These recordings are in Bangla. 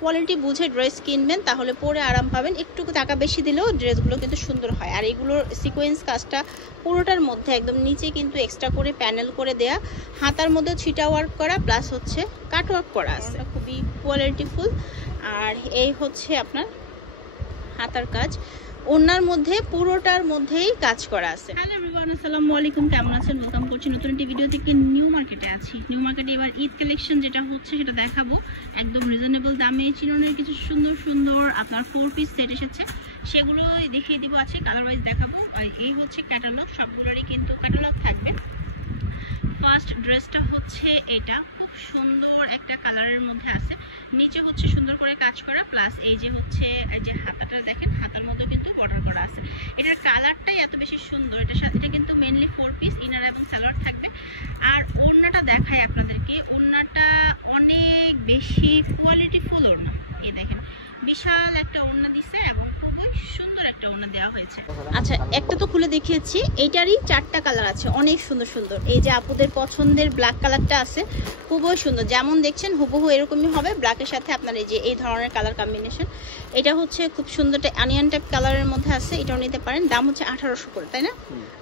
কোয়ালিটি বুঝে ড্রেস কিনবেন, তাহলে পরে আরাম পাবেন। একটু টাকা বেশি দিলেও ড্রেসগুলো কিন্তু সুন্দর হয়। আর এগুলোর সিকোয়েন্স কাজটা পুরোটার মধ্যে একদম নিচে কিন্তু এক্সট্রা করে প্যানেল করে দেয়া, হাতার মধ্যে ছিটা ওয়ার্ক করা প্লাস হচ্ছে কাট ওয়ার্ক করা আছে, খুবই কোয়ালিটিফুল। আর এই হচ্ছে আপনার হাতার কাজ, ওনার মধ্যে পুরোটার মধ্যেই কাজ করা আছে। হ্যালো এভরিওয়ান, আসসালামু আলাইকুম, কেমন আছেন? ওয়েলকাম করছি নতুন একটি ভিডিও থেকে। নিউ মার্কেটে আছি। নিউ মার্কেটে এবার ঈদ কালেকশন যেটা হচ্ছে সেটা দেখাবো একদম রিজনেবল দামে। চিননের কিছু সুন্দর সুন্দর আপনার 4 পিস সেট এসেছে, সেগুলো দেখিয়ে দিব। আছে কালার ওয়াইজ দেখাবো। আর এই হচ্ছে ক্যাটালগ, সবগুলোরই কিন্তু ক্যাটালগ থাকবে। ফার্স্ট ড্রেসটা হচ্ছে এটা, খুব সুন্দর একটা কালারের মধ্যে আছে, নিচে হচ্ছে সুন্দর করে কাজ করা প্লাস এই যে হচ্ছে এই যে হাতাটা দেখেন, হাতার মধ্যে কিন্তু বর্ডার করা আছে। এটার কালারটাই এত বেশি সুন্দর। এটার সাথে কিন্তু মেইনলি 4 পিস ইনার এবং সালোয়ার থাকবে। আর ওড়নাটা দেখাই আপনাদেরকে, ওড়নাটা অনেক বেশি কোয়ালিটিফুল ওড়না। এই দেখেন বিশাল একটা ওড়না দিছে এবং খুবই সুন্দর একটা ওড়না দেওয়া হয়েছে। আচ্ছা, একটা তো খুলে দেখিয়েছি, এইটারই 4টা কালার আছে, অনেক সুন্দর সুন্দর। এই যে আপুদের পছন্দের ব্ল্যাক কালারটা আছে, খুবই সুন্দর, যেমন দেখছেন হুবহু এরকমই হবে। ব্ল্যাকের সাথে আপনার এই যে এই ধরনের কালার কম্বিনেশন, এটা হচ্ছে খুব সুন্দর অনিয়ন টাইপ কালারের মধ্যে আছে, এটাও নিতে পারেন। দাম হচ্ছে 1800 করে, তাই না?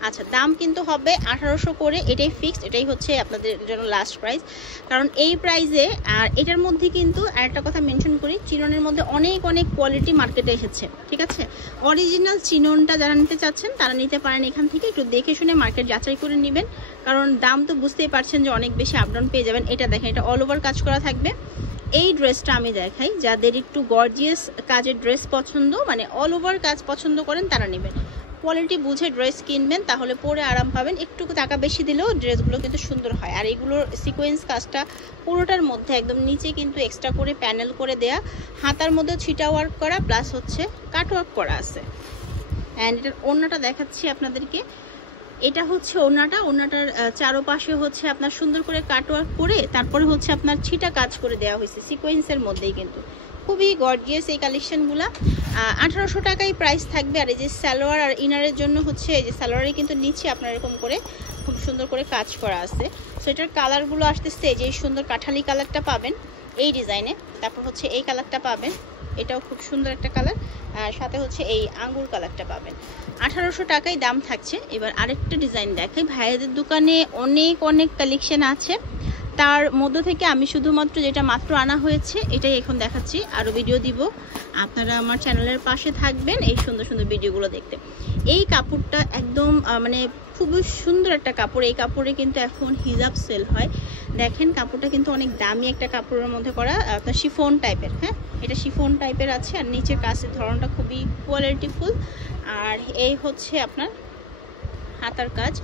আচ্ছা, দাম কিন্তু হবে 1800 করে, এটাই ফিক্সড, এটাই হচ্ছে আপনাদের জন্য লাস্ট প্রাইস। কারণ এই প্রাইসে, আর এটার মধ্যে কিন্তু আরেকটা কথা মেনশন করি, চিননের মধ্যে অনেক অনেক কোয়ালিটি মার্কেটে এসেছে, ঠিক আছে? অরিজিনাল চিননটা যারা নিতে চাচ্ছেন তারা নিতে পারেন এখান থেকে, একটু দেখে শুনে মার্কেট যাচাই করে নেবেন। কারণ দাম তো বুঝতেই পারছেন যে অনেক বেশি আপডাউন পেয়ে যাবেন। এটা দেখেন, এটা অল ওভার কাজ করা থাকবে। এই ড্রেসটা আমি দেখাই, যাদের একটু গর্জিয়াস কাজের ড্রেস পছন্দ, মানে অল ওভার কাজ পছন্দ করেন, তারা নেবেন। কোয়ালিটি বুঝে ড্রেস কিনবেন, তাহলে পরে আরাম পাবেন। একটু টাকা বেশি দিলেও ড্রেসগুলো কিন্তু সুন্দর হয়। আর এগুলোর সিকোয়েন্স কাজটা পুরোটার মধ্যে একদম নিচে কিন্তু এক্সট্রা করে প্যানেল করে দেয়া, হাতার মধ্যে ছিটা ওয়ার্ক করা প্লাস হচ্ছে কাট ওয়ার্ক করা আছে। অ্যান্ড এটার ওড়নাটা দেখাচ্ছি আপনাদেরকে। এটা হচ্ছে ওড়নাটার চারোপাশে হচ্ছে আপনার সুন্দর করে কাট ওয়ার্ক করে তারপরে হচ্ছে আপনার ছিটা কাজ করে দেওয়া হয়েছে সিকোয়েন্সের মধ্যেই, কিন্তু খুবই গর্জিয়াস এই কালেকশনগুলা। 1800 টাকাই প্রাইস থাকবে। আর এই যে সালোয়ার আর ইনারের জন্য হচ্ছে এই যে সালোয়ারে কিন্তু নিচে আপনার এরকম করে খুব সুন্দর করে কাজ করা আছে। সো এটার কালারগুলো আসতেছে, যে সুন্দর কাঠালি কালারটা পাবেন এই ডিজাইনে, তারপর হচ্ছে এই কালারটা পাবেন, এটাও খুব সুন্দর একটা কালার, আর সাথে হচ্ছে এই আঙ্গুর কালারটা পাবেন। 1800 টাকাই দাম থাকছে। এবার আরেকটা ডিজাইন দেখাই। ভাইয়াদের দোকানে অনেক অনেক কালেকশন আছে, তার মধ্য থেকে আমি শুধুমাত্র যেটা মাত্র আনা হয়েছে এটাই এখন দেখাচ্ছি। আরও ভিডিও দিব, আপনারা আমার চ্যানেলের পাশে থাকবেন এই সুন্দর সুন্দর ভিডিওগুলো দেখতে। এই কাপড়টা একদম মানে খুবই সুন্দর একটা কাপড়। এই কাপড়ে কিন্তু এখন হিজাব সেল হয়। দেখেন কাপড়টা কিন্তু অনেক দামি একটা কাপড়ের মধ্যে করা, আপনার শিফন টাইপের। হ্যাঁ, এটা শিফন টাইপের আছে, আর নিচের কাজের ধরনটা খুবই কোয়ালিটিফুল। আর এই হচ্ছে আপনার হাতার কাজ,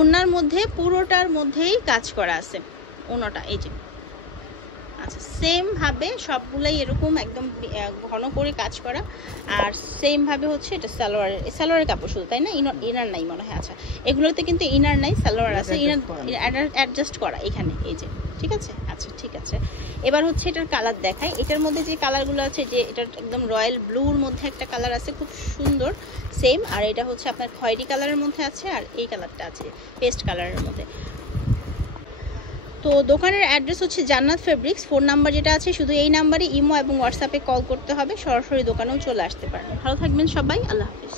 ওনার মধ্যে পুরোটার মধ্যেই কাজ করা আছে ওনাটা, এই যে। আচ্ছা, সেম ভাবে সবগুলাই এরকম একদম ঘন করে কাজ করা। আর সেম ভাবে হচ্ছে এটা সালোয়ারের কাপড় শুধু, তাই না? ইনার নাই মনে হয়। আচ্ছা, এগুলোতে কিন্তু ইনার নাই, সালোয়ার আছে। ইনার অ্যাডজাস্ট করা এখানে, এই যে, ঠিক আছে? আচ্ছা, ঠিক আছে। এবার হচ্ছে এটার কালার দেখাই। এটার মধ্যে যে কালারগুলো আছে, যে এটা একদম রয়্যাল ব্লুর মধ্যে একটা কালার আছে, খুব সুন্দর সেম। আর এটা হচ্ছে আপনার খয়েরি কালারের মধ্যে আছে, আর এই কালারটা আছে পেস্ট কালারের মধ্যে। তো দোকানের অ্যাড্রেস হচ্ছে জান্নাত ফেব্রিক্স। ফোন নাম্বার যেটা আছে শুধু এই নাম্বারে ইমো এবং হোয়াটসঅ্যাপে কল করতে হবে, সরাসরি দোকানেও চলে আসতে পারেন। ভালো থাকবেন সবাই, আল্লাহ হাফিজ।